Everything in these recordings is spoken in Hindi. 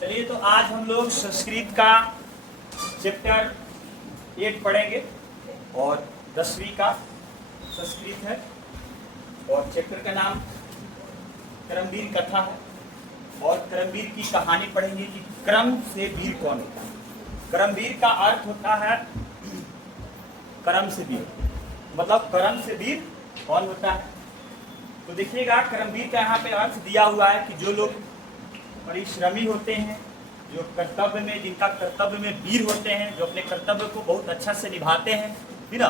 चलिए, तो आज हम लोग संस्कृत का चैप्टर 8 पढ़ेंगे और 10वीं का संस्कृत है और चैप्टर का नाम कर्मवीर कथा है और कर्मवीर की कहानी पढ़ेंगे कि क्रम से वीर कौन होता है। कर्मवीर का अर्थ होता है कर्म से वीर, मतलब कर्म से वीर कौन होता है। तो देखिएगा, कर्मवीर का यहाँ पे अर्थ दिया हुआ है कि जो लोग परिश्रमी होते हैं, जो कर्तव्य में, जिनका कर्तव्य में वीर होते हैं, जो अपने कर्तव्य को बहुत अच्छा से निभाते हैं, है ना,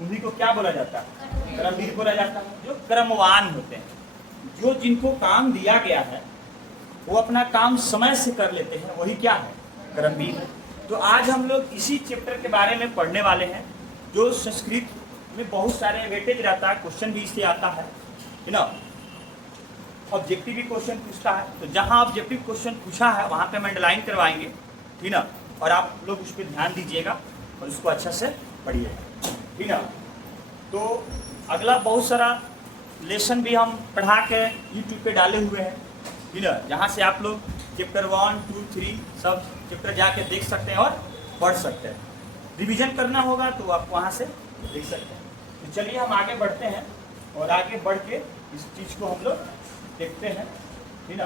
उन्हीं को क्या बोला जाता है? कर्मवीर बोला जाता है। जो कर्मवान होते हैं, जो जिनको काम दिया गया है वो अपना काम समय से कर लेते हैं, वही क्या है? कर्मवीर। तो आज हम लोग इसी चैप्टर के बारे में पढ़ने वाले हैं, जो संस्कृत में बहुत सारे वेटेज रहता है, क्वेश्चन भी इससे आता है ना, ऑब्जेक्टिव भी क्वेश्चन पूछता है। तो जहाँ ऑब्जेक्टिव क्वेश्चन पूछा है वहाँ पे हम अंडरलाइन करवाएंगे, ठीक ना, और आप लोग उस पर ध्यान दीजिएगा और उसको अच्छा से पढ़िएगा, ठीक ना। तो अगला बहुत सारा लेसन भी हम पढ़ा के यूट्यूब पे डाले हुए हैं, ठीक ना, जहाँ से आप लोग चैप्टर 1, 2, 3 सब चैप्टर जाके देख सकते हैं और पढ़ सकते हैं। रिवीजन करना होगा तो आप वहाँ से देख सकते हैं। तो चलिए हम आगे बढ़ते हैं और आगे बढ़ के इस चीज़ को हम लोग देखते हैं, ठीक ना।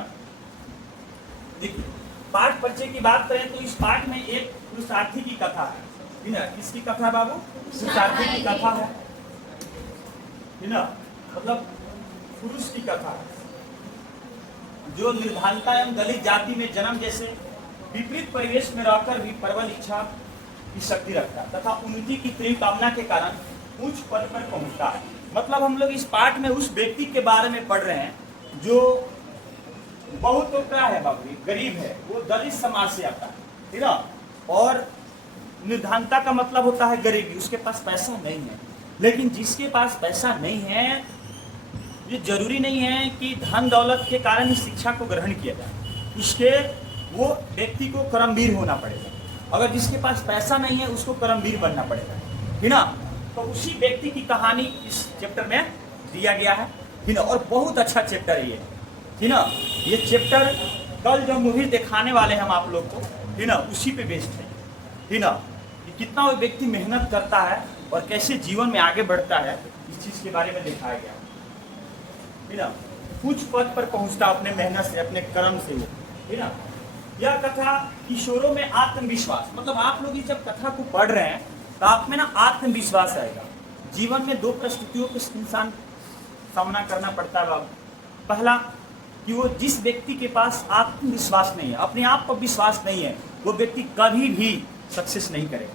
देखिए, पाठ परिचय की बात करें तो इस पाठ में एक पुरुषार्थी की कथा है, ठीक ना। किसकी कथा बाबू? पुरुषार्थी की कथा है, ठीक ना, मतलब पुरुष की कथा है जो निर्धनता एवं दलित जाति में जन्म जैसे विपरीत परिवेश में रहकर भी प्रबल इच्छा की शक्ति रखता है तथा उन्नति की तीव्र कामना के कारण उच्च पद पर पहुंचता है। मतलब हम लोग इस पाठ में उस व्यक्ति के बारे में पढ़ रहे हैं जो बहुत तो क्या है बाबू, गरीब है, वो दलित समाज से आता है, ठीक ना। और निर्धनता का मतलब होता है गरीबी, उसके पास पैसा नहीं है। लेकिन जिसके पास पैसा नहीं है, ये जरूरी नहीं है कि धन दौलत के कारण इस शिक्षा को ग्रहण किया जाए, उसके वो व्यक्ति को कर्मवीर होना पड़ेगा। अगर जिसके पास पैसा नहीं है उसको कर्मवीर बनना पड़ेगा, ठीक ना। तो उसी व्यक्ति की कहानी इस चैप्टर में दिया गया है, ठीक ना, और बहुत अच्छा चैप्टर है ये, ठीक ना। ये चैप्टर कल जो मूवी दिखाने वाले हैं हम आप लोग को, ठीक ना, उसी पे बेस्ड है, ठीक ना। कि कितना वो व्यक्ति मेहनत करता है और कैसे जीवन में आगे बढ़ता है, इस चीज़ के बारे में दिखाया गया, ठीक ना। उच्च पद पर पहुंचता अपने मेहनत से, अपने कर्म से, ठीक ना। यह कथा किशोरों में आत्मविश्वास, मतलब आप लोग जब कथा को पढ़ रहे हैं तो आप में ना आत्मविश्वास आएगा। जीवन में 2 परिस्थितियों को इंसान सामना करना पड़ता है बाबू। पहला कि वो जिस व्यक्ति के पास आत्मविश्वास नहीं है, अपने आप पर विश्वास नहीं है, वो व्यक्ति कभी भी सक्सेस नहीं करेगा,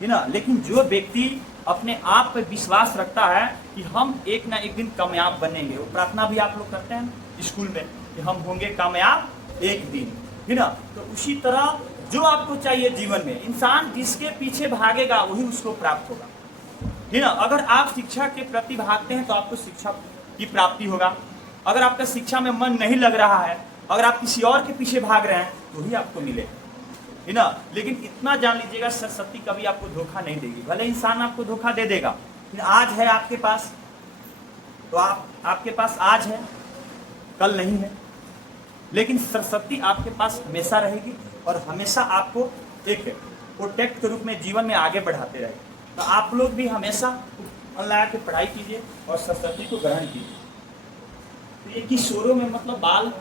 है ना। लेकिन जो व्यक्ति अपने आप पर विश्वास रखता है कि हम एक ना एक दिन कामयाब बनेंगे, वो प्रार्थना भी आप लोग करते हैं स्कूल में कि हम होंगे कामयाब एक दिन, है ना। तो उसी तरह जो आपको चाहिए जीवन में, इंसान जिसके पीछे भागेगा वही उसको प्राप्त होगा, है ना। अगर आप शिक्षा के प्रति भागते हैं तो आपको शिक्षा की प्राप्ति होगा। अगर आपका शिक्षा में मन नहीं लग रहा है, अगर आप किसी और के पीछे भाग रहे हैं तो ही आपको मिलेगा, है ना। लेकिन इतना जान लीजिएगा, सरस्वती कभी आपको धोखा नहीं देगी। भले इंसान आपको धोखा दे देगा, आज है आपके पास तो आपके पास आज है, कल नहीं है, लेकिन सरस्वती आपके पास हमेशा रहेगी और हमेशा आपको एक प्रोटेक्ट के रूप में जीवन में आगे बढ़ाते रहेगी। तो आप लोग भी हमेशा ऑनलाइन की पढ़ाई कीजिए और सरस्वती को ग्रहण कीजिए। तो ये किशोरों में, मतलब बाल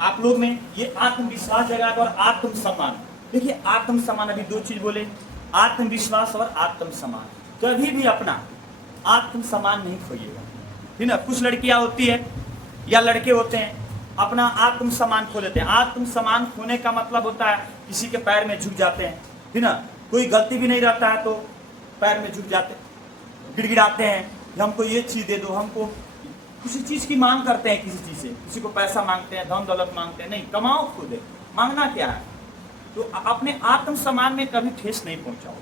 आप लोग में ये आत्मविश्वास जगाएगा और आत्मसम्मान। देखिए, आत्मसम्मान, अभी 2 चीज बोले, आत्मविश्वास और आत्मसम्मान। कभी भी अपना आत्मसम्मान नहीं खोइएगा, ठीक ना। कुछ लड़कियां होती है या लड़के होते हैं, अपना आत्मसम्मान खो देते हैं। आत्मसम्मान खोने का मतलब होता है किसी के पैर में झुक जाते हैं, ठीक ना। कोई गलती भी नहीं रहता है तो पैर में झुक जाते, गिड़गिड़ाते हैं, हमको ये चीज़ दे दो, हमको किसी चीज़ की मांग करते हैं, किसी चीज़ से, किसी को पैसा मांगते हैं, धन दौलत मांगते हैं। नहीं, कमाओ खुद, मांगना क्या है। तो अपने आत्मसम्मान में कभी ठेस नहीं पहुंचाओ,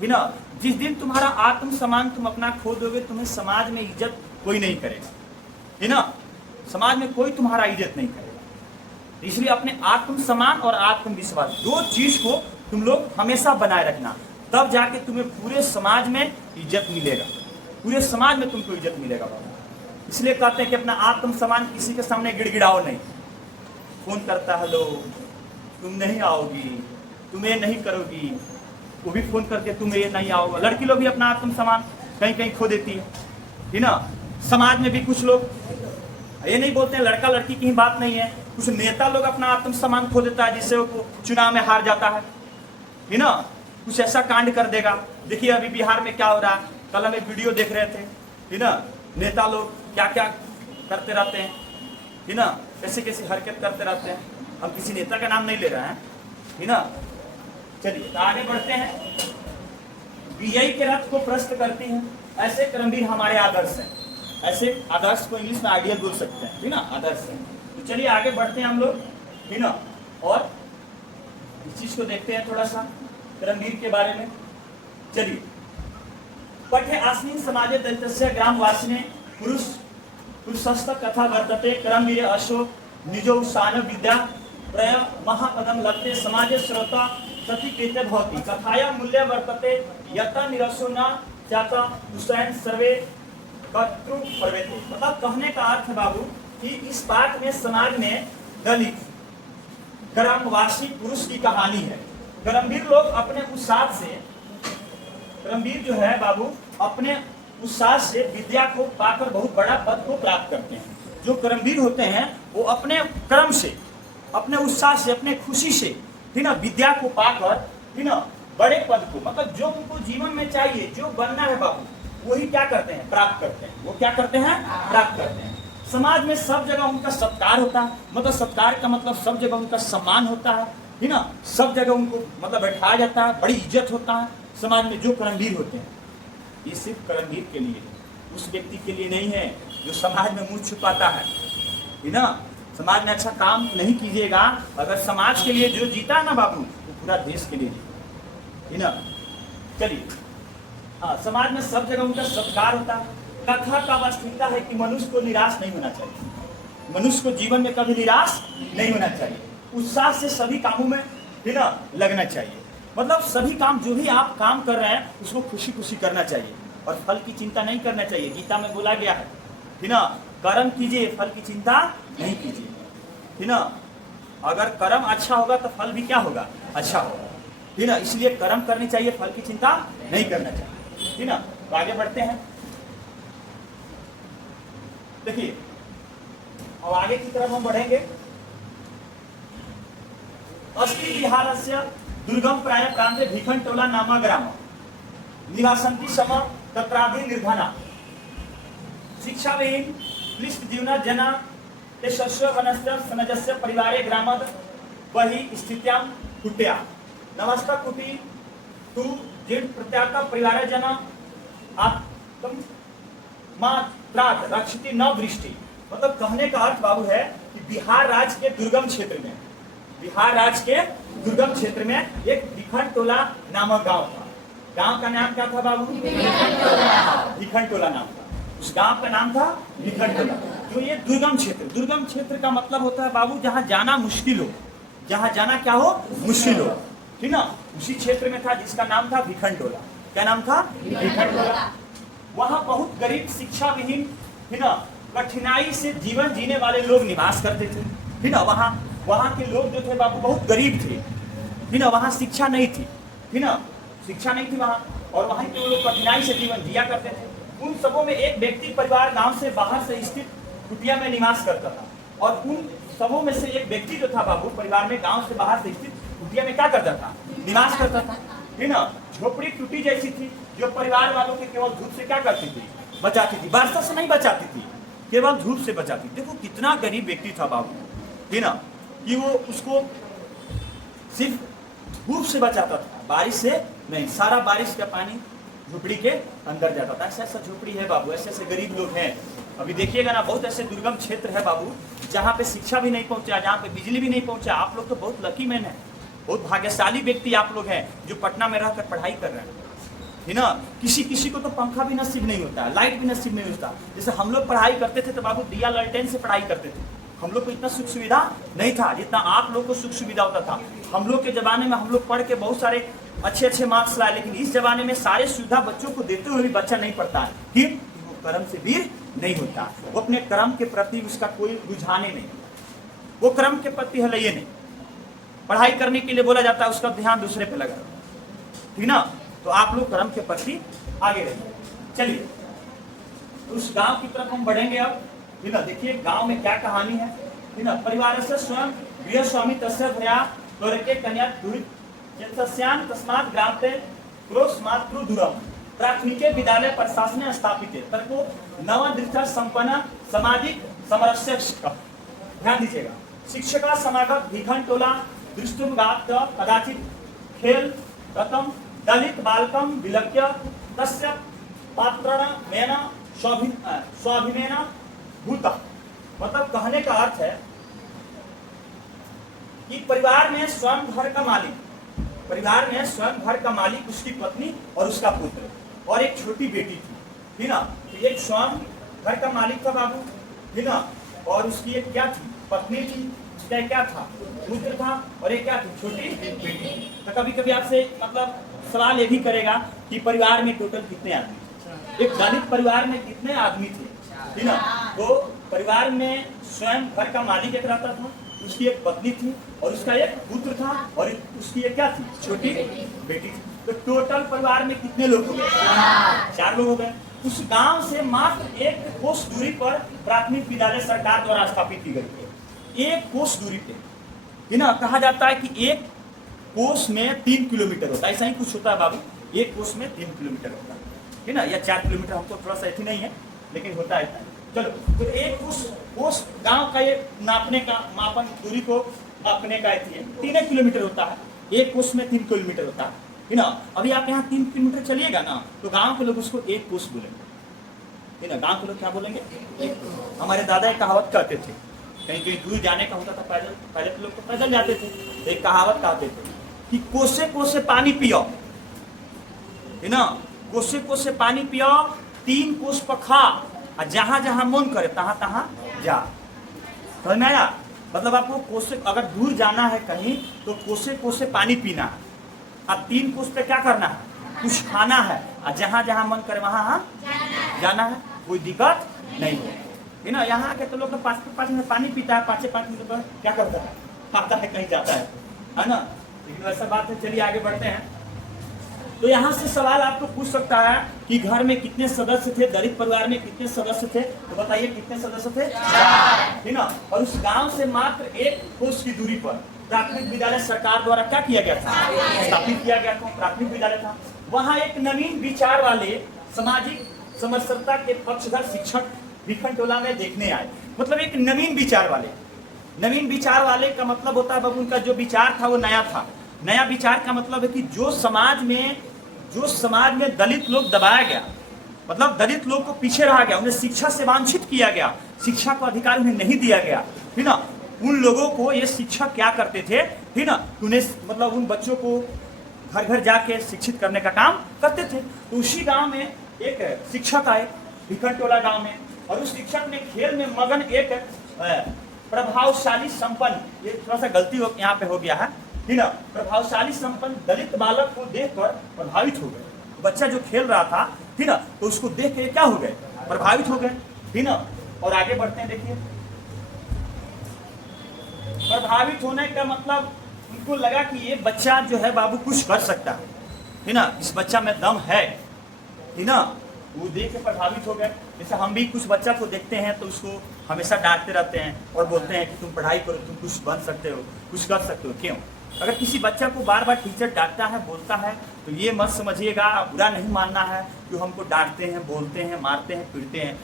है ना। जिस दिन तुम्हारा आत्मसम्मान तुम अपना खो दोगे, तुम्हें समाज में इज्जत कोई नहीं करेगा, है ना। समाज में कोई तुम्हारा इज्जत नहीं करेगा। इसलिए अपने आत्मसम्मान और आत्मविश्वास 2 चीज को तुम लोग हमेशा बनाए रखना, तब जाके तुम्हें पूरे समाज में इज्जत मिलेगा। पूरे समाज में तुमको इज्जत मिलेगा बाबू। इसलिए कहते हैं कि अपना आत्म सम्मान किसी के सामने गिड़गिड़ाओ नहीं। फोन करता, हेलो तुम नहीं आओगी, तुम ये नहीं करोगी, वो भी फोन करके तुम ये नहीं आओगे। लड़की लोग भी अपना आत्म सम्मान कहीं कहीं खो देती है ना। समाज में भी कुछ लोग, ये नहीं बोलते हैं लड़का लड़की की ही बात नहीं है, कुछ नेता लोग अपना आत्म सम्मान खो देता है जिससे वो चुनाव में हार जाता है ना। कुछ ऐसा कांड कर देगा। देखिए अभी बिहार में क्या हो रहा है, कल हम एक वीडियो देख रहे थे, है ना। नेता लोग क्या क्या करते रहते हैं, है ना, कैसे कैसे हरकत करते रहते हैं। हम किसी नेता का नाम नहीं ले रहे हैं, है ना। चलिए तो आगे बढ़ते हैं। विजयी के रथ को प्रस्त करती हैं, ऐसे कर्मवीर हमारे आदर्श हैं। ऐसे आदर्श को इंग्लिश में आइडियल बोल सकते हैं, है ना, आदर्श है। तो चलिए आगे बढ़ते हैं हम लोग, है ना, और इस चीज को देखते हैं थोड़ा सा कर्मवीर के बारे में। चलिए, पठ्य आस्मिन् समाजे दलितस्य ग्रामवासिने पुरुषस्थ कथा वर्तते कर्मवीर अशो निजो सान विद्या प्रय महापदम लभते समाजे श्रोता प्रतिकृत्य भवति कथाया मूल्य वर्तते यथा निरसो न जाता दुष्यन् सर्वे कर्तृ पर्वेते। मतलब कहने का अर्थ है बाबू कि इस पाठ में समाज में दलित ग्रामवासी पुरुष की कहानी है। कर्मवीर लोग अपने उत्साह से, कर्मवीर जो है बाबू अपने उत्साह से विद्या को पाकर बहुत बड़ा पद को प्राप्त करते हैं। जो कर्मवीर होते हैं वो अपने कर्म से, अपने उत्साह से, अपने खुशी से, है ना, विद्या को पाकर, है ना, बड़े पद को, मतलब जो उनको जीवन में चाहिए, जो बनना है बाबू, वही क्या करते हैं, प्राप्त करते हैं। वो क्या करते हैं, प्राप्त करते हैं। समाज में सब जगह उनका सत्कार होता है, मतलब सत्कार का मतलब सब जगह उनका सम्मान होता है ना। सब जगह उनको मतलब बैठाया जाता है, बड़ी इज्जत होता है समाज में जो कर्मवीर होते हैं। ये सिर्फ कर्मवीर के लिए, उस व्यक्ति के लिए नहीं है जो समाज में मुंह छुपाता है ना। समाज में अच्छा काम नहीं कीजिएगा, अगर समाज के लिए जो जीता है ना बाबू, वो पूरा देश के लिए जीता, है ना। चलिए, हाँ, समाज में सब जगह उनका सत्कार होता है। कथा का वास्तविकता है कि मनुष्य को निराश नहीं होना चाहिए। मनुष्य को जीवन में कभी निराश नहीं होना चाहिए। उत्साह से सभी कामों में, है ना, लगना चाहिए। मतलब सभी काम, जो भी आप काम कर रहे हैं उसको खुशी खुशी करना चाहिए और फल की चिंता नहीं करना चाहिए। गीता में बोला गया है ना, कर्म कीजिए, फल की चिंता नहीं कीजिए, है ना। अगर कर्म अच्छा होगा तो फल भी क्या होगा, अच्छा होगा, है ना। इसलिए कर्म करनी चाहिए, फल की चिंता नहीं करना चाहिए, है ना। तो आगे बढ़ते हैं। देखिए अब आगे की तरफ हम बढ़ेंगे। अस्ति बिहारस्य दुर्गम प्राय प्रांते भिखनटोला नामा ग्राम निवासन्ति सम तत्रादि निर्धना शिक्षा विहीन क्लिष्ट जीवना जना ते शस्य वनस्य समजस्य परिवारे ग्रामद वही स्थित्यां कुट्या नमस्ता कुटी तु जिन प्रत्याता परिवारे जना आत्म मात्रात रक्षति न दृष्टि। मतलब कहने का अर्थ बाबू है कि बिहार राज्य के दुर्गम क्षेत्र में, बिहार राज्य के दुर्गम क्षेत्र में एक भिखनटोला नामक गांव था। गांव का नाम क्या था बाबू, भिखनटोला नाम था। उस गांव का नाम था भिखनटोला। जो ये दुर्गम क्षेत्र, दुर्गम क्षेत्र का मतलब होता है बाबू जहाँ जाना मुश्किल हो, जहाँ जाना क्या हो, मुश्किल हो, ठीक ना। उसी क्षेत्र में था जिसका नाम था भिखनटोला। क्या नाम था, भिखनटोला। वहाँ बहुत गरीब, शिक्षा विहीन, है ना, कठिनाई से जीवन जीने वाले लोग निवास करते थे, है ना। वहाँ के लोग जो थे बाबू बहुत गरीब थे, है ना। वहाँ शिक्षा नहीं थी, है ना, शिक्षा नहीं थी वहाँ, और वहाँ के लोग कठिनाई से जीवन जिया करते थे। उन सबों में एक व्यक्ति परिवार गांव से बाहर से स्थित कुटिया में निवास करता था, और उन सबों में से एक व्यक्ति जो था बाबू परिवार में गांव से बाहर से स्थित कुटिया में क्या करता था, निवास करता था, है ना। झोपड़ी टूटी जैसी थी जो परिवार वालों के केवल धूप से क्या करती थी, बचाती थी। वर्षा से नहीं बचाती थी, केवल धूप से बचाती। देखो कितना गरीब व्यक्ति था बाबू, है ना, कि वो उसको सिर्फ धूप से बचाता था, बारिश से नहीं। सारा बारिश का पानी झोपड़ी के अंदर जाता था। ऐसा ऐसा झोपड़ी है बाबू, ऐसे ऐसे गरीब लोग हैं। अभी देखिएगा ना, बहुत ऐसे दुर्गम क्षेत्र है बाबू जहाँ पे शिक्षा भी नहीं पहुँचा, जहाँ पे बिजली भी नहीं पहुँचा। आप लोग तो बहुत लकी मैन है, बहुत भाग्यशाली व्यक्ति आप लोग हैं जो पटना में रहकर पढ़ाई कर रहे हैं, है ना। किसी किसी को तो पंखा भी नसीब नहीं होता है, लाइट भी नसीब नहीं होता। जैसे हम लोग पढ़ाई करते थे तो बाबू दिया लालटेन से पढ़ाई करते थे। हम लोग को इतना सुख सुविधा नहीं था जितना आप लोग को सुख सुविधा होता था। हम लोग के ज़माने में हम लोग पढ़ के बहुत सारे अच्छे अच्छे मार्क्स लाए, लेकिन इस जमाने में सारे सुविधा बच्चों को देते हुए भी बच्चा नहीं पढ़ता है। क्यों? वो कर्म से वीर नहीं होता, वो अपने कर्म के प्रति उसका कोई रुझाने नहीं, वो कर्म के प्रति है ये नहीं। पढ़ाई करने के लिए बोला जाता है, उसका ध्यान दूसरे पे लगा, ठीक ना। तो आप लोग कर्म के प्रति आगे रहिए। चलिए उस गांव की तरफ हम बढ़ेंगे अब, ठीक ना। देखिए गांव में क्या कहानी है, ठीक ना। परिवार से स्वयं गृह स्वामी तस्य भया तोरके कन्या दुहित यत्स्यान तस्मात् ग्रामते क्रोश मातृ दूरम प्राथमिके विद्यालय प्रशासन स्थापित तर्को नवदृष्टा संपन्न सामाजिक समरस्य। ध्यान दीजिएगा, शिक्षका समागत भिखन टोला दृष्टुम गात कदाचित खेल रतम दलित बालकम विलक्य तस्य पात्रण मेन स्वाभिमेन भूता। मतलब कहने का अर्थ है कि परिवार में स्वयं घर का मालिक, परिवार में स्वयं घर का मालिक, उसकी पत्नी और उसका पुत्र और एक छोटी बेटी थी, ठीक ना। तो एक स्वयं घर का मालिक था बाबू, ठीक ना, और उसकी एक क्या थी, पत्नी थी, उसका क्या था, पुत्र था, और एक क्या थी, छोटी बेटी थी। तो कभी कभी आपसे मतलब सवाल ये भी करेगा कि परिवार में टोटल कितने आदमी थे, एक दलित परिवार में कितने आदमी थे, ठीक ना। तो परिवार में स्वयं घर का मालिक एक रहता था, उसकी एक पत्नी थी और उसका एक पुत्र था और उसकी एक क्या थी, छोटी बेटी थी। तो टोटल परिवार में कितने लोग हो गए, 4 लोग हो गए। उस गांव से मात्र 1 कोस दूरी पर प्राथमिक विद्यालय सरकार द्वारा स्थापित की गई है। 1 कोस दूरी पे, है ना। कहा जाता है कि 1 कोस में 3 किलोमीटर होता है, ऐसा ही कुछ होता है बाबू, 1 कोस में 3 किलोमीटर होता है ना, या 4 किलोमीटर, हमको थोड़ा सा ऐसी नहीं है लेकिन होता है। चलो तो 1 कोस गांव का ये नापने का, मापन दूरी को मापने का 3 किलोमीटर होता है, 1 कोस में 3 किलोमीटर होता है ना। अभी आप यहाँ 3 किलोमीटर चलिएगा ना, तो गांव के लोग उसको 1 कोस बोलेंगे, है ना। गांव के लोग क्या बोलेंगे, 1 कोस। हमारे दादा एक कहावत कहते थे, कहीं कहीं दूर जाने का होता था पैदल, पहले तो लोग तो पैदल जाते थे, तो एक कहावत कहते थे कि कोसे कोसे पानी पियो, है ना, कोसे कोसे पानी पियो, 3 कोस पखा, और जहां जहां मन करे तहां तहां जा। समझ में आया? मतलब आपको कोसे, अगर दूर जाना है कहीं तो कोसे कोसे पानी पीना है, और 3 कोस पे क्या करना है, कुछ खाना है, और जहां जहां मन करे वहां जाना है, कोई दिक्कत नहीं है ना। यहाँ के तो लोग तो 5 मिनट पानी पीता है, 5 मिनट पर क्या करता है, खाता है, कहीं जाता है ना। लेकिन वैसा बात है। चलिए आगे बढ़ते हैं। तो यहाँ से सवाल आपको पूछ सकता है कि घर में कितने सदस्य थे, दलित परिवार में कितने सदस्य थे, तो बताइए कितने सदस्य थे, 4, है ना। और उस गांव से मात्र 1 कोस की दूरी पर प्राथमिक विद्यालय सरकार द्वारा क्या किया गया था, स्थापित किया गया था, प्राथमिक विद्यालय था। वहाँ एक नवीन विचार वाले सामाजिक समरसता के पक्षधर शिक्षक भिखन टोला में देखने आए। मतलब एक नवीन विचार वाले, नवीन विचार वाले का मतलब होता है बाबू, उनका जो विचार था वो नया था। नया विचार का मतलब है कि जो समाज में दलित लोग दबाया गया, मतलब दलित लोग को पीछे रहा गया, उन्हें शिक्षा से वांछित किया गया, शिक्षा का अधिकार उन्हें नहीं दिया गया, है ना। उन लोगों को ये शिक्षक क्या करते थे, है ना, उन्हें मतलब उन बच्चों को घर घर जाके शिक्षित करने का काम करते थे। तो उसी गांव में एक शिक्षक आए भिखन टोला गांव में, और उस शिक्षक ने खेल में मगन एक प्रभावशाली संपन्न, ये थोड़ा सा गलती यहाँ पे हो गया है ना, प्रभावशाली संपन्न दलित बालक को देखकर प्रभावित हो गए। बच्चा जो खेल रहा था, ठीक ना, तो उसको देख के क्या हो गए, प्रभावित हो गए, ठीक ना। और आगे बढ़ते हैं, देखिए प्रभावित होने का मतलब उनको लगा कि ये बच्चा जो है बाबू कुछ कर सकता है ना, इस बच्चा में दम है ना। वो देख के प्रभावित हो गए। जैसे हम भी कुछ बच्चा को देखते हैं तो उसको हमेशा डांटते रहते हैं और बोलते हैं कि तुम पढ़ाई करो, तुम कुछ बन सकते हो, कुछ कर सकते हो। क्यों? अगर किसी बच्चा को बार बार टीचर डांटता है, बोलता है, तो ये मत समझिएगा, बुरा नहीं मानना है कि हमको डांटते हैं, बोलते हैं, मारते हैं, पीटते हैं।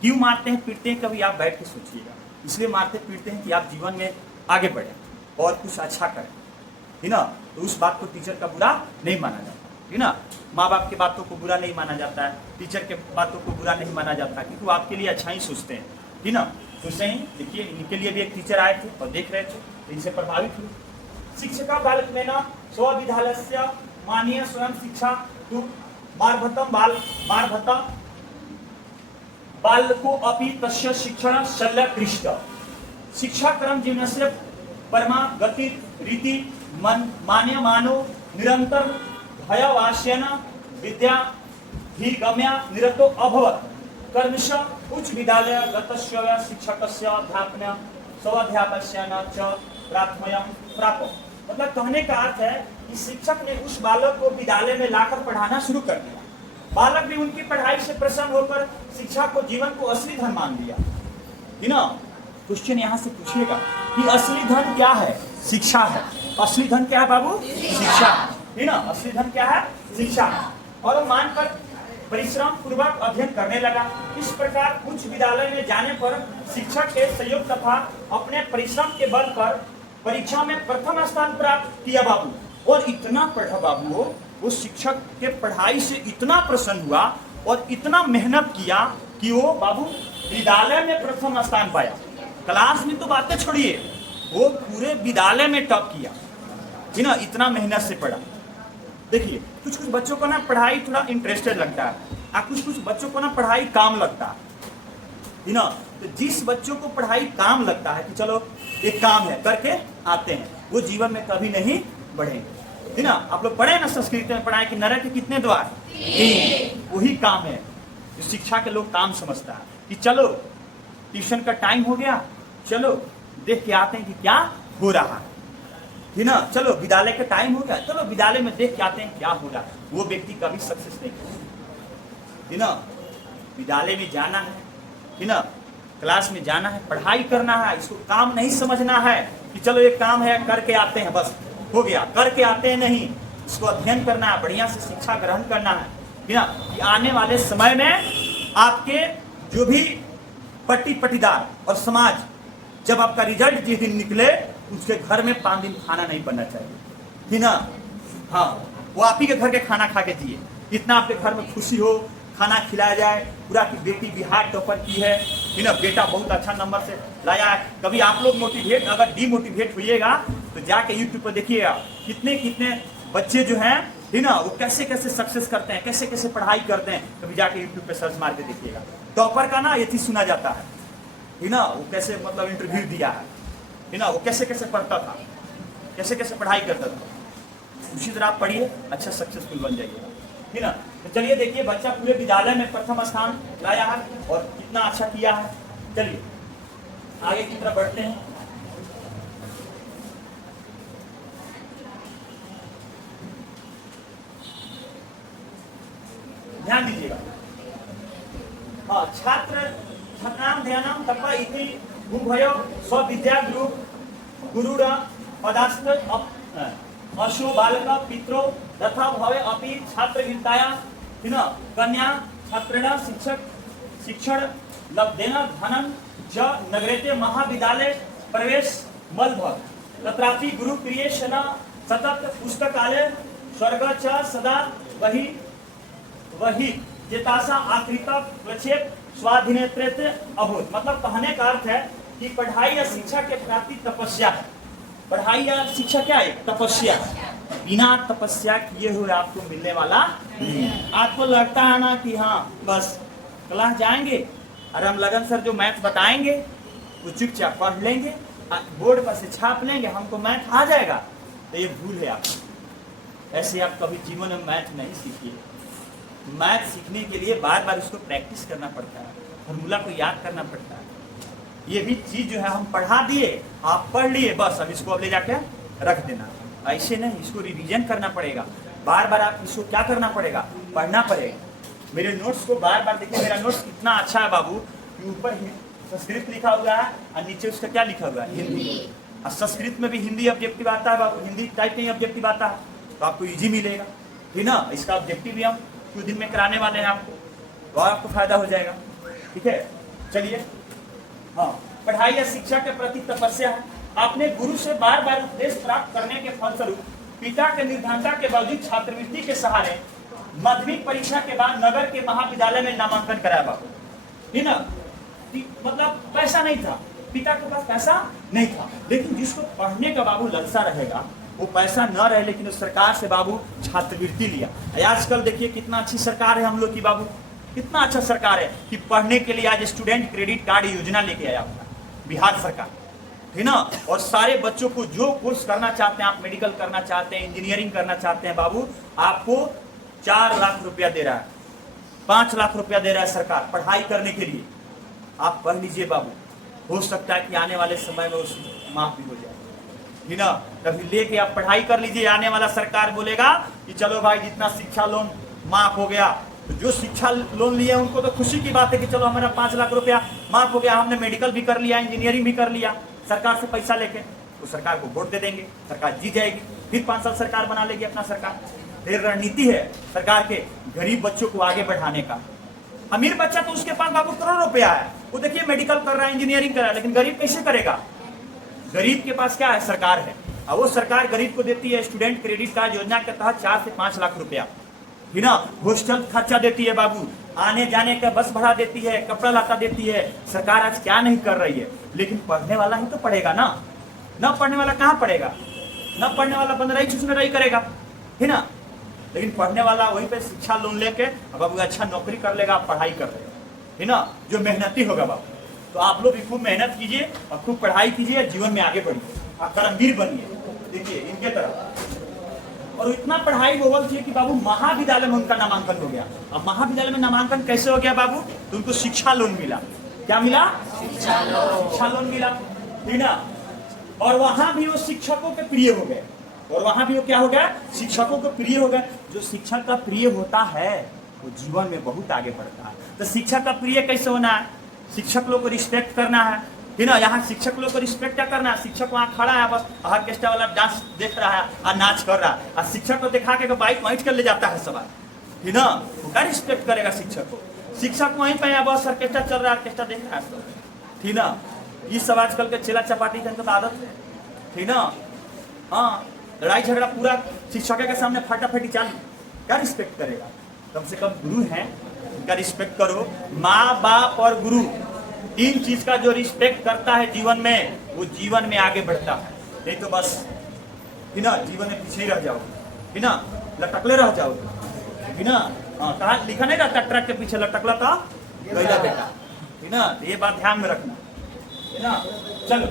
क्यों मारते हैं, पीटते हैं, कभी आप बैठ के सोचिएगा। इसलिए मारते पीटते हैं कि आप जीवन में आगे बढ़ें और कुछ अच्छा करें, है ना। तो उस बात को टीचर का बुरा नहीं माना जाता, है ना। माँ बाप की बातों को बुरा नहीं माना जाता है, टीचर के बातों को बुरा नहीं माना जाता, क्योंकि वो आपके लिए अच्छा ही सोचते हैं, है ना। तो सही देखिए, इनके लिए भी एक टीचर आए थे और देख रहे थे, तो इनसे प्रभावित हुए। शिक्षका बालक में न स्वविद्यालय माननीय स्वयं शिक्षा तु मार्भतम बालको अपि तस्य शिक्षण शल्यकृष्ट शिक्षा क्रम जीवनस्य परमा गति रीति मान्यमानो निरंतर भयवास्यन विद्या ही गम्या निरतो अभवत कर्मश उच्च विद्यालय गतस्य शिक्षकस्य अध्यापन स्वाध्यापस्य न च प्राथमयम प्राप्त। मतलब कहने का अर्थ है कि शिक्षक ने उस बालक को विद्यालय में लाकर पढ़ाना शुरू कर दिया। बालक भी उनकी पढ़ाई से प्रसन्न होकर शिक्षा को जीवन को असली धन मान लिया। है ना? क्वेश्चन यहाँ से पूछिएगा कि असली धन क्या है? शिक्षा है। असली धन क्या है बाबू? शिक्षा है ना? असली धन क्या है? शिक्षा। और वो मानकर परिश्रम पूर्वक अध्ययन करने लगा। इस प्रकार उच्च विद्यालय में जाने पर शिक्षक के सहयोग तथा अपने परिश्रम के बल पर परीक्षा में प्रथम स्थान प्राप्त किया बाबू। और इतना पढ़ा बाबू, वो शिक्षक के पढ़ाई से इतना प्रसन्न हुआ और इतना मेहनत किया कि वो बाबू विद्यालय में प्रथम स्थान पाया। क्लास में तो बातें छोड़िए, वो पूरे विद्यालय में टॉप किया। है ना? इतना मेहनत से पढ़ा। देखिए, कुछ कुछ बच्चों को ना पढ़ाई थोड़ा इंटरेस्टेड लगता है और कुछ कुछ बच्चों को ना पढ़ाई काम लगता है ना? तो जिस बच्चों को पढ़ाई काम लगता है कि चलो एक काम है करके आते हैं, वो जीवन में कभी नहीं बढ़ेंगे। है ना? आप लोग पढ़े ना संस्कृत में पढ़ाए कि नरक के कितने द्वार? 3। वही काम है जो शिक्षा के लोग काम समझता है कि चलो ट्यूशन का टाइम हो गया, चलो देख के आते हैं कि क्या हो रहा है ना? चलो विद्यालय का टाइम हो गया, चलो विद्यालय में देख के आते हैं क्या हो रहा है। वो व्यक्ति कभी सक्सेस नहीं करेगा। है ना? विद्यालय में जाना है ना? क्लास में जाना है, पढ़ाई करना है। इसको काम नहीं समझना है कि चलो एक काम है करके आते हैं, बस हो गया, करके आते हैं नहीं। इसको अध्ययन करना है, बढ़िया से शिक्षा ग्रहण करना है ना? कि आने वाले समय में आपके जो भी पट्टी पट्टीदार और समाज, जब आपका रिजल्ट जिस दिन निकले उसके घर में 5 दिन खाना नहीं बनना चाहिए। है ना? हाँ, वो आप ही के घर के खाना खा के जिए, इतना आपके घर में खुशी हो, खाना खिलाया जाए पूरा कि बेटी बिहार टॉपर की है ना? बेटा बहुत अच्छा नंबर से लाया है। कभी आप लोग मोटिवेट, अगर डीमोटिवेट होइएगा तो जाके यूट्यूब पर देखिएगा कितने कितने बच्चे जो हैं, है ना, वो कैसे कैसे सक्सेस करते हैं, कैसे कैसे पढ़ाई करते हैं। कभी जाके यूट्यूब पे सर्च मार के देखिएगा। टॉपर का ना ये चीज सुना जाता है ना? वो कैसे मतलब इंटरव्यू दिया है ना? वो कैसे कैसे पढ़ता था, कैसे कैसे पढ़ाई करता था। उसी तरह आप पढ़िए, अच्छा सक्सेसफुल बन जाइएगा। है ना? तो चलिए देखिए, बच्चा पूरे विद्यालय में प्रथम स्थान लाया है और कितना अच्छा किया है। चलिए आगे की तरफ बढ़ते हैं। ध्यान दीजिएगा। हाँ, छात्र छात्राम ध्यानम तपा इति उभयो स्वविद्या गुरुड़ पदास्थ अशो बालक पित्रो तथा भवे अपि छात्र वित्ताया कन्या छात्रेण शिक्षण लब्धेन धनं च नगरेते महाविद्यालय प्रवेश मलभव तत्रापि गुरु क्रियेशन सतत पुस्तकालय स्वर्ग च सदा वही जेतासा आकृता प्रक्षेप स्वाधीनेत्र अभूत। मतलब कहने का अर्थ है कि पढ़ाई या शिक्षा के प्रति तपस्या है। पढ़ाई या शिक्षा क्या है? तपस्या। बिना तपस्या किए हुए आपको मिलने वाला नहीं। आपको लगता है ना कि हाँ बस क्लास जाएंगे और हम लगन सर जो मैथ बताएंगे वो चुपचाप पढ़ लेंगे, बोर्ड पर से छाप लेंगे, हमको मैथ आ जाएगा। तो ये भूल है आपकी। ऐसे आप कभी जीवन में मैथ नहीं सीखिए। मैथ सीखने के लिए बार बार उसको प्रैक्टिस करना पड़ता है, फॉर्मूला को याद करना पड़ता है। ये भी चीज जो है हम पढ़ा दिए, आप पढ़ लिए, बस अब इसको अब ले जाके रख देना। ऐसे नहीं, इसको रिवीजन करना पड़ेगा। बार बार आप इसको क्या करना पड़ेगा? पढ़ना पड़ेगा। मेरे नोट्स को बार बार देखिए। मेरा नोट्स कितना अच्छा है बाबू कि ऊपर संस्कृत लिखा हुआ है और नीचे उसका क्या लिखा हुआ है? हिंदी। और संस्कृत में भी हिंदी ऑब्जेक्टिव आता है बाबू, हिंदी टाइप नहीं ऑब्जेक्टिव आता है, तो आपको ईजी मिलेगा। ठीक ना? इसका ऑब्जेक्टिव भी हम कुछ दिन में कराने वाले हैं आपको, तो आपको फायदा हो जाएगा। ठीक है, चलिए। हाँ, पढ़ाई या शिक्षा के प्रति तपस्या है। आपने गुरु से बार बार उपदेश प्राप्त करने के फलस्वरूप पिता के निर्धनता के बावजूद छात्रवृत्ति के सहारे माध्यमिक परीक्षा के बाद नगर के महाविद्यालय में नामांकन कराया बाबू। है ना? मतलब पैसा नहीं था, पिता के पास पैसा नहीं था, लेकिन जिसको पढ़ने का बाबू ललसा रहेगा, वो पैसा न रहे लेकिन उस सरकार से बाबू छात्रवृत्ति लिया। आजकल देखिए कितना अच्छी सरकार है हम लोग की बाबू, कितना अच्छा सरकार है कि पढ़ने के लिए आज स्टूडेंट क्रेडिट कार्ड योजना लेके आया हुआ बिहार सरकार। है ना? और सारे बच्चों को जो कोर्स करना चाहते हैं, आप मेडिकल करना चाहते हैं, इंजीनियरिंग करना चाहते हैं बाबू, आपको 4 लाख रुपया दे रहा है, 5 लाख रुपया दे रहा है सरकार पढ़ाई करने के लिए। आप पढ़ लीजिए बाबू, हो सकता है कि आने वाले समय में उस माफ भी हो जाए, है ना। कभी लेके आप पढ़ाई कर लीजिए, आने वाला सरकार बोलेगा कि चलो भाई जितना शिक्षा लोन माफ हो गया, तो जो शिक्षा लोन लिए उनको तो खुशी की बात है कि चलो हमारा 5 लाख रुपया माफ हो गया, हमने मेडिकल भी कर लिया, इंजीनियरिंग भी कर लिया, सरकार से पैसा लेके तो सरकार को वोट दे देंगे, सरकार जीत जाएगी, फिर 5 साल सरकार बना लेगी अपना सरकार। फिर रणनीति है सरकार के गरीब बच्चों को आगे बढ़ाने का। अमीर बच्चा तो उसके पास बाबू करोड़ रुपया है, वो देखिए मेडिकल कर रहा है, इंजीनियरिंग कर रहा है, लेकिन गरीब कैसे करेगा? गरीब के पास क्या है? सरकार है, और वो सरकार गरीब को देती है स्टूडेंट क्रेडिट कार्ड योजना के तहत 4 से 5 लाख रुपया, है ना। हॉस्टल खर्चा देती है बाबू, आने जाने का बस भाड़ा देती है, कपड़ा लाता देती है। सरकार आज क्या नहीं कर रही है, लेकिन पढ़ने वाला ही तो पढ़ेगा ना। न पढ़ने वाला कहाँ पढ़ेगा? न पढ़ने वाला बंदराई चूसने रही करेगा, है ना। लेकिन पढ़ने वाला वहीं पे शिक्षा लोन लेके बाबू अच्छा नौकरी कर लेगा, पढ़ाई कर लेगा, है ना। जो मेहनती होगा बाबू, तो आप लोग भी खूब मेहनत कीजिए और खूब पढ़ाई कीजिए, जीवन में आगे बढ़िए, आप कर्मवीर बनिए। देखिए इनके तरफ, और इतना पढ़ाई होवल चाहिए कि बाबू महाविद्यालय में उनका नामांकन हो गया। अब महाविद्यालय में नामांकन कैसे हो गया बाबू? तो उनको शिक्षा लोन मिला। क्या मिला? शिक्षा लोन मिला, है ना। और वहां भी वो शिक्षकों के प्रिय हो गए, और वहां भी वो क्या हो गया? शिक्षकों के प्रिय हो गए। जो शिक्षक का प्रिय होता है वो जीवन में बहुत आगे बढ़ता है। तो शिक्षक का प्रिय कैसे होना है? शिक्षक लोग को रिस्पेक्ट करना है ना। यहाँ शिक्षक लोग को रिस्पेक्ट क्या करना है? शिक्षक वहाँ खड़ा है, बस ऑर्केस्ट्रा वाला डांस देख रहा है और नाच कर रहा है, और शिक्षक को दिखा के बाइक वाइट कर ले जाता है सब, है ना। वो क्या रिस्पेक्ट करेगा शिक्षक को? शिक्षक वहीं पे है, बस ऑर्केस्ट्रा चल रहा है, ऑर्केस्ट्रा देख रहा है सब, है ना। ये सब आजकल के चेला चपाटी का तो आदत है ना। हाँ, लड़ाई झगड़ा पूरा शिक्षक के सामने फटाफटी चालू, क्या रिस्पेक्ट करेगा? कम से कम गुरु हैं, उनका रिस्पेक्ट करो। माँ बाप और गुरु, तीन चीज का जो रिस्पेक्ट करता है जीवन में, वो जीवन में आगे बढ़ता है। नहीं तो बस, है ना, जीवन में पीछे ही रह जाओगे, है ना, लटकले रह जाओगे, है ना। हाँ, कहा लिखा नहीं रहता ट्रक के पीछे लटकला था गैला बेटा, है ना। ये बात ध्यान में रखना, है ना। चलो,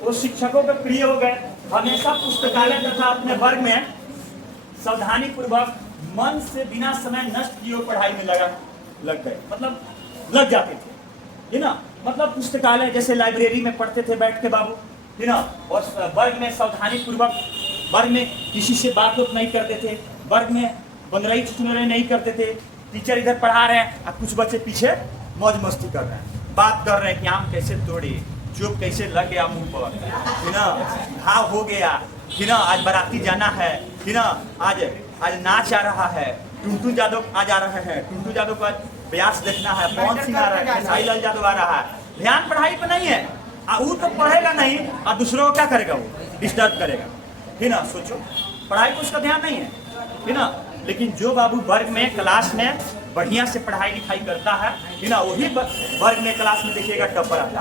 वो शिक्षकों के प्रिय हो गए, हमेशा पुस्तकालय तथा अपने वर्ग में सावधानी पूर्वक मन से बिना समय नष्ट किए पढ़ाई में लग गए, मतलब लग जाते थे, है ना। मतलब पुस्तकालय जैसे लाइब्रेरी में पढ़ते थे बैठ के बाबू, है ना। और वर्ग में सावधानी पूर्वक, वर्ग में किसी से बात नहीं करते थे, वर्ग में बंदराई चुनराई नहीं करते थे। टीचर इधर पढ़ा रहे हैं और कुछ बच्चे पीछे मौज मस्ती कर रहे हैं, बात कर रहे हैं कि आम कैसे तोड़े, चुप कैसे लग गया मुंह पर, है ना, घाव हो गया, है ना, आज बाराती जाना है ना, आज नाच आ रहा है, टुंटू जादव आज आ रहे हैं, टुंटू जादव का ब्यास देखना है, पवन सिंह आ रहा है, साई लाल यादव आ रहा है। ध्यान पढ़ाई पे नहीं है, वो तो पढ़ेगा नहीं और दूसरों को क्या करेगा? वो डिस्टर्ब करेगा, है ना। सोचो, पढ़ाई को उसका ध्यान नहीं है ना। लेकिन जो बाबू वर्ग में क्लास में बढ़िया से पढ़ाई लिखाई करता है ना, वही वर्ग में क्लास में देखिएगा टॉपर आता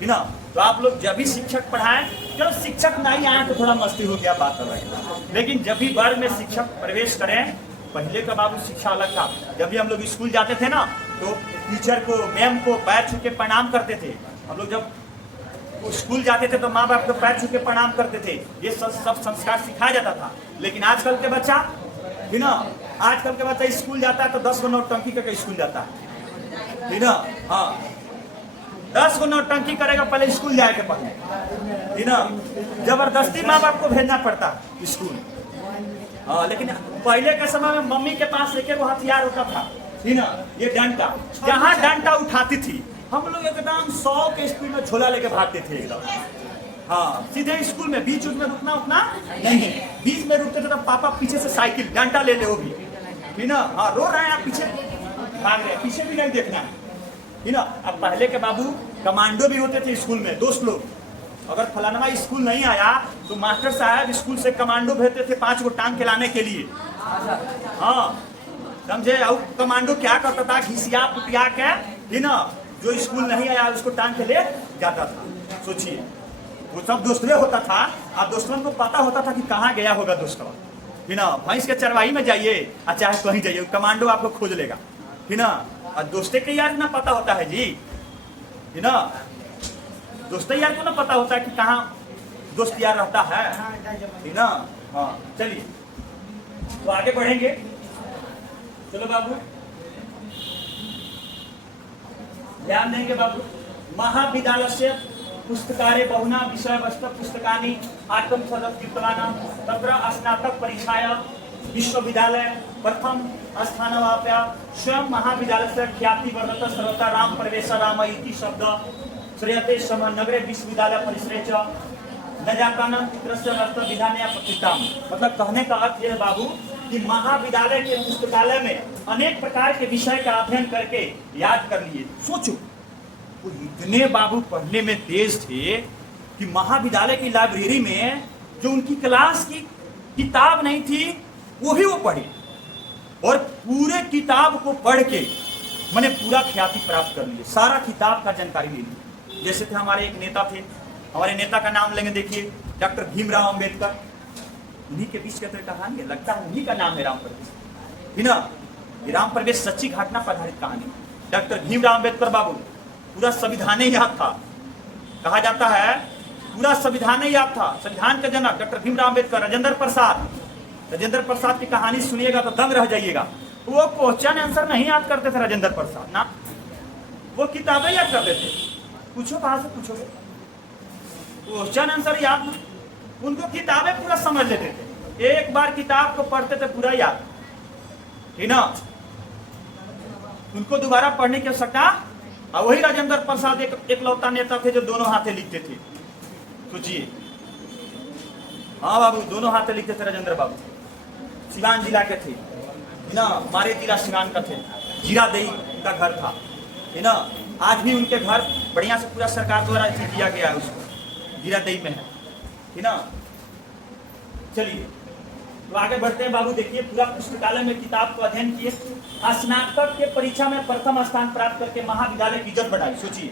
है ना। तो आप लोग जब भी शिक्षक पढ़ाएं, चलो शिक्षक नहीं आए तो थोड़ा मस्ती हो गया, बात अलग है, लेकिन जब भी वर्ग में शिक्षक प्रवेश करें, पहले का बाबू शिक्षा अलग था। जब भी हम लोग स्कूल जाते थे ना, तो टीचर को, मैम को पैर छू के प्रणाम करते थे। हम लोग जब स्कूल जाते थे तो माँ बाप को पैर छू के प्रणाम करते थे, ये सब संस्कार सिखाया जाता था। लेकिन आजकल के बच्चा, है ना, आजकल के बच्चा स्कूल जाता है तो 10 गो नौटंकी करके स्कूल जाता है ना। हाँ, 10 गो नौटंकी करेगा पहले स्कूल जाए के पहले, है ना। जबरदस्ती माँ बाप को भेजना पड़ता है स्कूल। हाँ, लेकिन पहले के समय में मम्मी के पास एक हथियार होता था, है ना, ये डंडा। जहाँ डंडा उठाती थी, हम लोग एकदम 100 के स्पीड में झोला लेके भागते थे एकदम। हाँ, सीधे स्कूल में, बीच में रुकना उतना नहीं, बीच में रुकते थे तो पापा पीछे से साइकिल डंडा ले ले, वो भी, है ना। हाँ, रो रहे हैं आप, पीछे भाग रहे हैं, पीछे भी नहीं देखना है ना। अब पहले के बाबू कमांडो भी होते थे स्कूल में, दोस्त लोग। अगर फलाना स्कूल नहीं आया तो मास्टर साहब स्कूल से कमांडो भेजते थे 5 गो टांग के लाने के लिए। हाँ, समझे। और कमांडो क्या करता था? घिसिया पुटिया के, है ना, जो स्कूल नहीं आया उसको टांग के ले जाता था। सोचिए, वो सब दोस्तले होता था। अब दोस्तों को पता होता था कि कहाँ गया होगा दोस्तवा, है ना। भैंस के चरवाही में जाइए, चाहे कहीं जाइए, कमांडो आपको खोज लेगा, है ना। और दोस्ते के यार ना पता होता है जी, है ना। दोस्ते यार को ना पता होता है कि कहाँ दोस्त यार रहता है ना। हाँ, चलिए। तो आगे बढ़ेंगे। चलो बाबू ध्यान देंगे बाबू। महाविद्यालय से पुस्तकारे बहुना विषय वस्तु पुस्तकानि आत्म सदस्यवाना तत्र स्नातक परीक्षाया विश्वविद्यालय प्रथम स्थानवाप्य स्वयं महाविद्यालय से ख्याति वर्धत सर्वथा राम प्रवेश राम इति शब्द श्रेयते सम नगरे विश्वविद्यालय परिसरे च न जातानम पुत्रस्य वस्तु विधानया प्रतिष्ठा। मतलब कहने का अर्थ यह है बाबू कि महाविद्यालय के पुस्तकालय में अनेक प्रकार के विषय का अध्ययन करके याद कर लिए। सोचो वो इतने बाबू पढ़ने में तेज थे कि महाविद्यालय की लाइब्रेरी में जो उनकी क्लास की किताब नहीं थी वही वो पढ़े और पूरे किताब को पढ़ के मैंने पूरा ख्याति प्राप्त कर लिए, सारा किताब का जानकारी ले ली। जैसे थे हमारे एक नेता थे, हमारे नेता का नाम लेंगे, देखिए डॉक्टर भीमराव अंबेडकर। उन्हीं के बीच का तो कहानी है, लगता है उन्हीं का नाम है राम प्रवेश, है ना। राम प्रवेश सच्ची घटना पर आधारित कहानी। डॉक्टर भीमराव अंबेडकर बाबू पूरा संविधान ही याद था, कहा जाता है पूरा संविधान ही याद था। संविधान के जनक डॉक्टर भीमराव अंबेडकर। राजेंद्र प्रसाद की कहानी सुनिएगा तो दंग रह जाइएगा। वो क्वेश्चन आंसर नहीं याद करते थे राजेंद्र प्रसाद ना, वो किताबें याद करते थे। पूछो कहां से पूछोगे, क्वेश्चन आंसर याद ना, उनको किताबें पूरा समझ लेते थे। एक बार किताब को पढ़ते थे पूरा याद, है ना। उनको दोबारा पढ़ने की आवश्यकता। और वही राजेंद्र प्रसाद एक लौता नेता थे जो दोनों हाथे लिखते थे। सोचिए, हाँ बाबू दोनों हाथे लिखते थे राजेंद्र बाबू। सिवान जिला के थे, है ना, हमारे जिला सिवान का थे, जीरादेई का घर था, है ना। आज भी उनके घर बढ़िया से पूरा सरकार द्वारा किया गया है, उसको जीरादेई में है ना। चलिए तो आगे बढ़ते हैं बाबू। देखिए पूरा पुस्तकालय में किताब को अध्ययन किए, स्नातक के परीक्षा में प्रथम स्थान प्राप्त करके महाविद्यालय की इज्जत बढ़ाई। सोचिए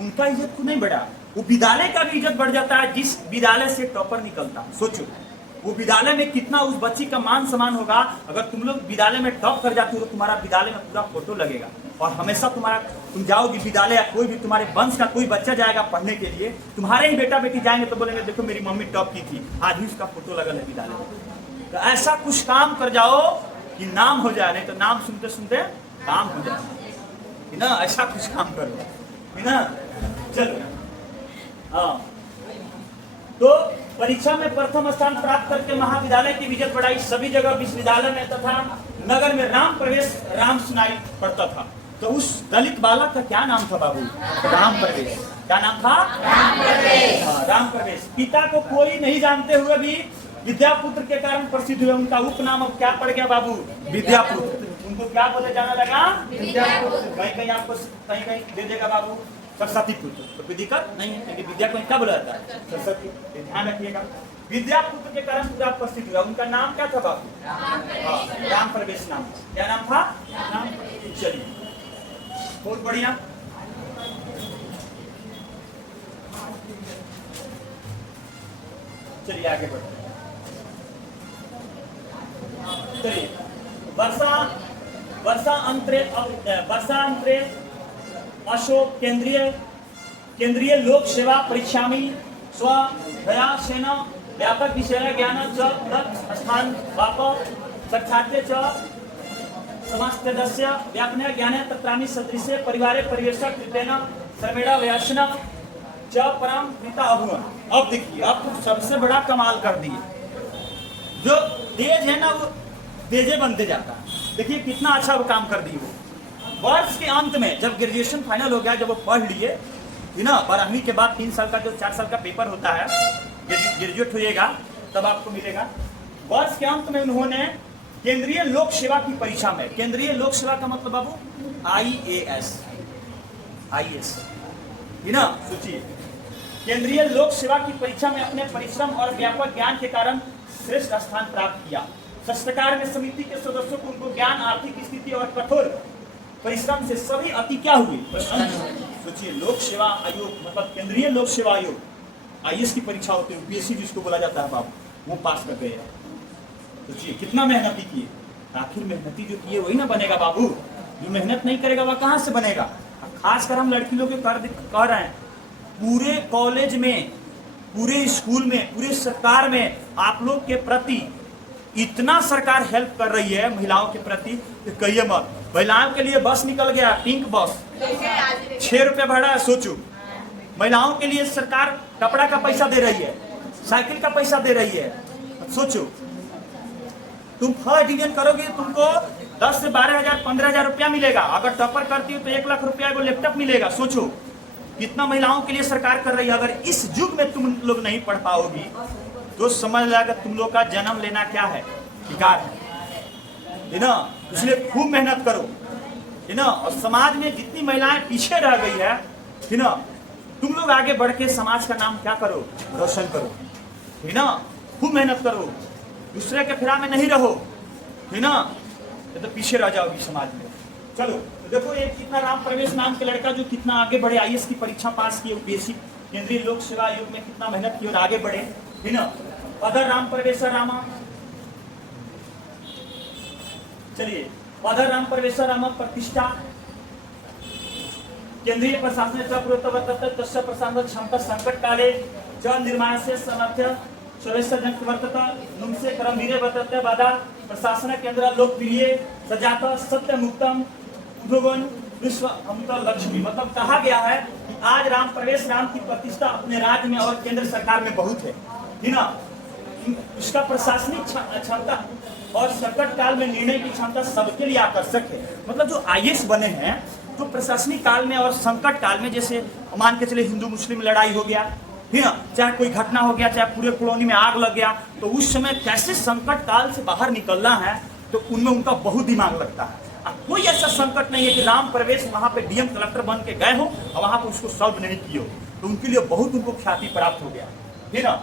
उनका इज्जत को नहीं बढ़ा, वो विद्यालय का भी इज्जत बढ़ जाता है जिस विद्यालय से टॉपर निकलता है। सोचो वो विद्यालय में कितना उस बच्ची का मान सम्मान होगा। अगर तुम लोग विद्यालय में टॉप कर जाते हो तो तुम्हारा विद्यालय में पूरा फोटो लगेगा और हमेशा तुम जाओगे विद्यालय या कोई भी तुम्हारे वंश का कोई बच्चा जाएगा पढ़ने के लिए, तुम्हारे ही बेटा बेटी जाएंगे तो बोलेंगे देखो मेरी मम्मी टॉप की थी, आज भी उसका फोटो लगल है विद्यालय में। तो ऐसा कुछ काम कर जाओ कि नाम हो जाए, नहीं तो नाम सुनते सुनते काम हो जाए, है ना। ऐसा कुछ काम करो, है ना। चलो हाँ, तो परीक्षा में प्रथम स्थान प्राप्त करके महाविद्यालय की इज्जत बढ़ाई। सभी जगह विश्वविद्यालय में तथा नगर में राम प्रवेश राम सुनाई पड़ता था। तो उस दलित बालक का क्या नाम था बाबू? राम प्रवेश। क्या नाम था? राम प्रवेश। हाँ, राम प्रवेश। पिता को कोई नहीं जानते हुए भी विद्यापुत्र के कारण प्रसिद्ध हुए। उनका उपनाम अब क्या पड़ गया बाबू? विद्यापुत्र। उनको क्या बोले जाने लगा? विद्यापुत्र। कहीं कहीं आपको कहीं कहीं दे देगा बाबू सरस्वती पुत्र, तो कोई दिक्कत नहीं है, क्योंकि विद्या को क्या बोला जाता है? सरस्वती। ध्यान रखिएगा, विद्यापुत्र के कारण पूरा प्रसिद्ध हुआ। उनका नाम क्या था बाबू? राम प्रवेश नाम। क्या नाम था? राम। चलिए बहुत बढ़िया। चलिए आगे बढ़ते हैं। चलिए वर्षांतरे अशोक केंद्रीय लोक सेवा परीक्षा में स्वप्रयासेन व्यापक विषय ज्ञान च स्थान वाप साक्षात्य च समास्तस्य व्यापने ज्ञाने तत्राणि सदृशे परिवारे परिवेशक कृतेन श्रमेण व्यासन च परम पिता अभूव। अब देखिए, अब तो सबसे बड़ा कमाल कर दिए। जो तेज है ना वो तेजे बनते जाता है। देखिए कितना अच्छा वो काम कर दिए। वो वर्ष के अंत में जब ग्रेजुएशन फाइनल हो गया, जब वो पढ़ लिए, है ना, 12वीं के बाद 3 साल का जो 4 साल का पेपर होता है, ग्रेजुएट होइएगा तब आपको मिलेगा। वर्ष के अंत में उन्होंने केंद्रीय लोक सेवा की परीक्षा में, केंद्रीय लोक सेवा का मतलब बाबू IAS, है ना। सोचिए केंद्रीय लोक सेवा की परीक्षा में अपने परिश्रम और व्यापक ज्ञान के कारण श्रेष्ठ स्थान प्राप्त किया। शस्त्रकार में समिति के सदस्यों को उनको ज्ञान, आर्थिक स्थिति और कठोर परिश्रम से सभी अति क्या हुए? सोचिए लोक सेवा आयोग मतलब केंद्रीय लोक सेवा आयोग, IAS की परीक्षा होती है, UPSC जिसको बोला जाता है बाबू, वो पास कर गए। सोचिए कितना मेहनती किए। आखिर मेहनती जो किए वही ना बनेगा बाबू, जो मेहनत नहीं करेगा वह कहाँ से बनेगा। खासकर हम लड़की लोग कह रहे हैं, पूरे कॉलेज में, पूरे स्कूल में, पूरे सरकार में आप लोग के प्रति इतना सरकार हेल्प कर रही है महिलाओं के प्रति कि कहिए मत। महिलाओं के लिए बस निकल गया, पिंक बस, 6 रुपये भाड़ा है। सोचो, महिलाओं के लिए सरकार कपड़ा का पैसा दे रही है, साइकिल का पैसा दे रही है। सोचो, तुम फर्स्ट डिवीजन करोगे तुमको 10 से 12,000 15,000 रुपया मिलेगा। अगर टॉपर करती हो तो 1 लाख रुपया को लैपटॉप मिलेगा। सोचो कितना महिलाओं के लिए सरकार कर रही है। अगर इस युग में तुम लोग नहीं पढ़ पाओगी तो समझ लेगा तुम लोग का जन्म लेना क्या है, बेकार है ना। इसलिए खूब मेहनत करो, है ना। और समाज में जितनी महिलाएं पीछे रह गई है ना, तुम लोग आगे बढ़ के समाज का नाम क्या करो, रोशन करो, है ना। खूब मेहनत करो, दूसरे के फिरा में नहीं रहो, है ना, तो पीछे रह जाओगी समाज में। चलो तो देखो ये कितना राम प्रवेश नाम के लड़का जो कितना आगे बढ़े, आईएएस की परीक्षा पास की, यूपीएससी केंद्रीय लोक सेवा आयोग में कितना मेहनत की और आगे बढ़े, है ना। अदर राम प्रवेश रामा, चलिए अदर राम प्रवेश रामा प्रतिष्ठा केंद्रीय प्रशासन तस्य प्रशासन क्षमता संकट काले च निर्माण से समर्थ्य वर्तता नुमसे क्रमवीरे वर्तते बाधा प्रशासन केंद्र लोकप्रिय सजाता सत्य मुक्तम उद्योगन विश्व अमृत लक्ष्मी। मतलब कहा गया है कि आज राम प्रवेश राम की प्रतिष्ठा अपने राज्य में और केंद्र सरकार में बहुत है ना। उसका प्रशासनिक क्षमता और संकट काल में निर्णय की क्षमता सबके लिए आकर्षक है। मतलब जो आईएएस बने हैं तो प्रशासनिक काल में और संकट काल में, जैसे मान के चले हिंदू मुस्लिम लड़ाई हो गया, है ना, चाहे कोई घटना हो गया, चाहे पूरे कॉलोनी में आग लग गया, तो उस समय कैसे संकट काल से बाहर निकलना है, तो उनमें उनका बहुत दिमाग लगता है। कोई ऐसा संकट नहीं है कि राम प्रवेश वहां पे डीएम कलेक्टर बन के गए हो और वहां पे उसको सॉल्व नहीं किए हो, तो उनके लिए बहुत उनको ख्याति प्राप्त हो गया, है ना।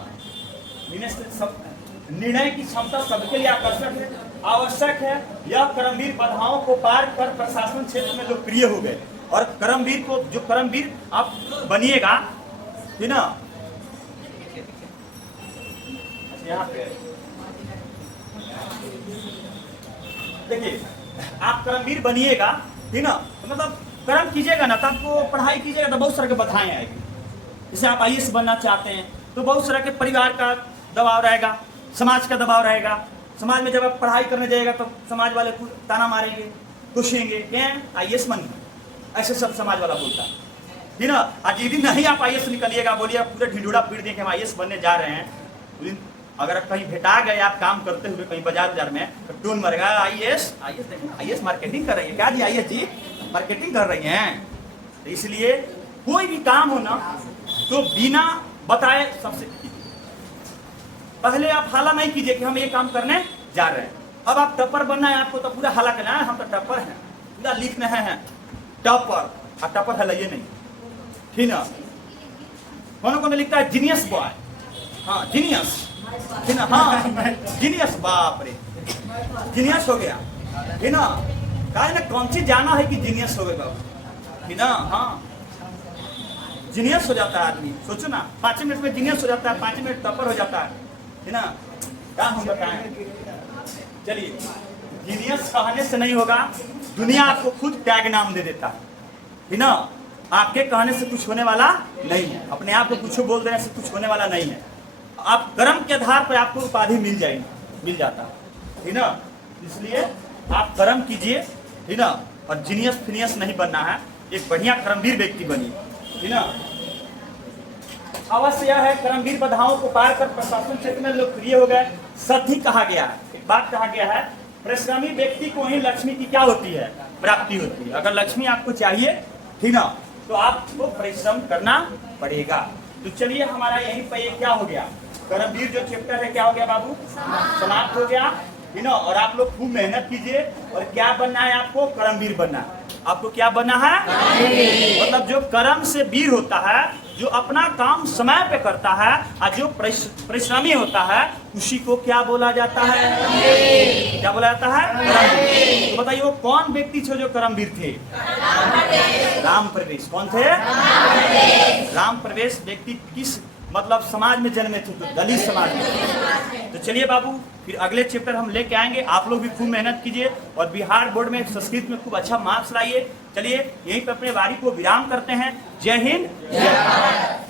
निर्णय की क्षमता सबके लिए आकर्षक है, आवश्यक है। यह कर्मवीर बाधाओं को पार कर प्रशासन क्षेत्र में लोकप्रिय हो गए। और कर्मवीर को, जो कर्मवीर आप बनिएगा, है ना, यहाँ पे देखिए, आप कर्मवीर बनिएगा, है ना, तो मतलब कर्म कीजिएगा ना, तो आपको पढ़ाई कीजिएगा तो बहुत सारे बाधाएं आएगी। जैसे आप आईएएस बनना चाहते हैं तो बहुत सारे के परिवार का दबाव रहेगा, समाज का दबाव रहेगा। समाज में जब आप पढ़ाई करने जाएगा तो समाज वाले ताना मारेंगे, पूछेंगे क्या आईएएस बन, ऐसे सब समाज वाला बोलता है ना। आज यदि नहीं आप आईएएस निकलिएगा, बोलिए पूरे ढिंडूरा पीट दें कि हम आईएएस बनने जा रहे हैं, अगर कहीं भेटा गए आप काम करते हुए कहीं बाजार में, तो टोन मरेगा आईएएस देखिए आईएएस मार्केटिंग कर रही है क्या जी, आईएएस जी मार्केटिंग कर रही हैं। तो इसलिए कोई भी काम हो ना तो बिना बताए सबसे पहले आप हाला नहीं कीजिए कि हम ये काम करने जा रहे हैं। अब आप टॉपर बनना है आपको, तो पूरा हाला करना है हम तो टॉपर हैं, पूरा लिखना है टॉपर, और टॉपर है ये नहीं, ठीक ना। कौन कौन लिखता है जीनियस बॉय, हाँ जीनियस, है ना, हाँ जीनियस, बाप रे जीनियस हो गया, है ना। कहा ना कौन सी जाना है कि जीनियस हो गए बाबू, है ना। हाँ जीनियस हो जाता है आदमी, सोचो ना 5 मिनट में जीनियस हो जाता है, 5 मिनट टॉपर हो जाता है ना। क्या हम बताएं, चलिए जीनियस कहने से नहीं होगा, दुनिया आपको खुद टैग नाम दे देता है ना। आपके कहने से कुछ होने वाला नहीं है, अपने आप को कुछ बोल देने से कुछ होने वाला नहीं है। आप कर्म के आधार पर आपको उपाधि मिल जाएगी, मिल जाता है ना। इसलिए आप कर्म कीजिए, है ना, और जीनियस फिनियस नहीं बनना है, एक बढ़िया कर्मवीर व्यक्ति बनिए, है ना। अवश्य यह है कर्मवीर बाधाओं को पार कर प्रशासन क्षेत्र में लोकप्रिय हो गए। सत्य कहा गया है, एक बात कहा गया है, परिश्रमी व्यक्ति को ही लक्ष्मी की क्या होती है, प्राप्ति होती है। अगर लक्ष्मी आपको चाहिए, ठीक ना, तो आपको परिश्रम करना पड़ेगा। तो चलिए हमारा यहीं पर ये क्या हो गया, कर्मवीर जो चैप्टर है क्या हो गया बाबू, समाप्त हो गया, है ना। और आप लोग खूब मेहनत कीजिए, और क्या बनना है आपको, कर्मवीर बनना है। आपको क्या बनना है, मतलब जो कर्म से वीर होता है, जो अपना काम समय पे करता है, और जो परिश्रमी होता है, उसी को क्या बोला जाता है, क्या बोला जाता है, तो बताइए वो कौन व्यक्ति थे जो कर्मवीर थे, राम प्रवेश। कौन थे, राम प्रवेश व्यक्ति किस मतलब समाज में जन्मे थे, तो दलित समाज में। तो चलिए बाबू, फिर अगले चैप्टर हम लेके आएंगे। आप लोग भी खूब मेहनत कीजिए, और बिहार बोर्ड में संस्कृत में खूब अच्छा मार्क्स लाइए। चलिए यहीं पर अपने वारी को विराम करते हैं। जय हिंद, जय भारत।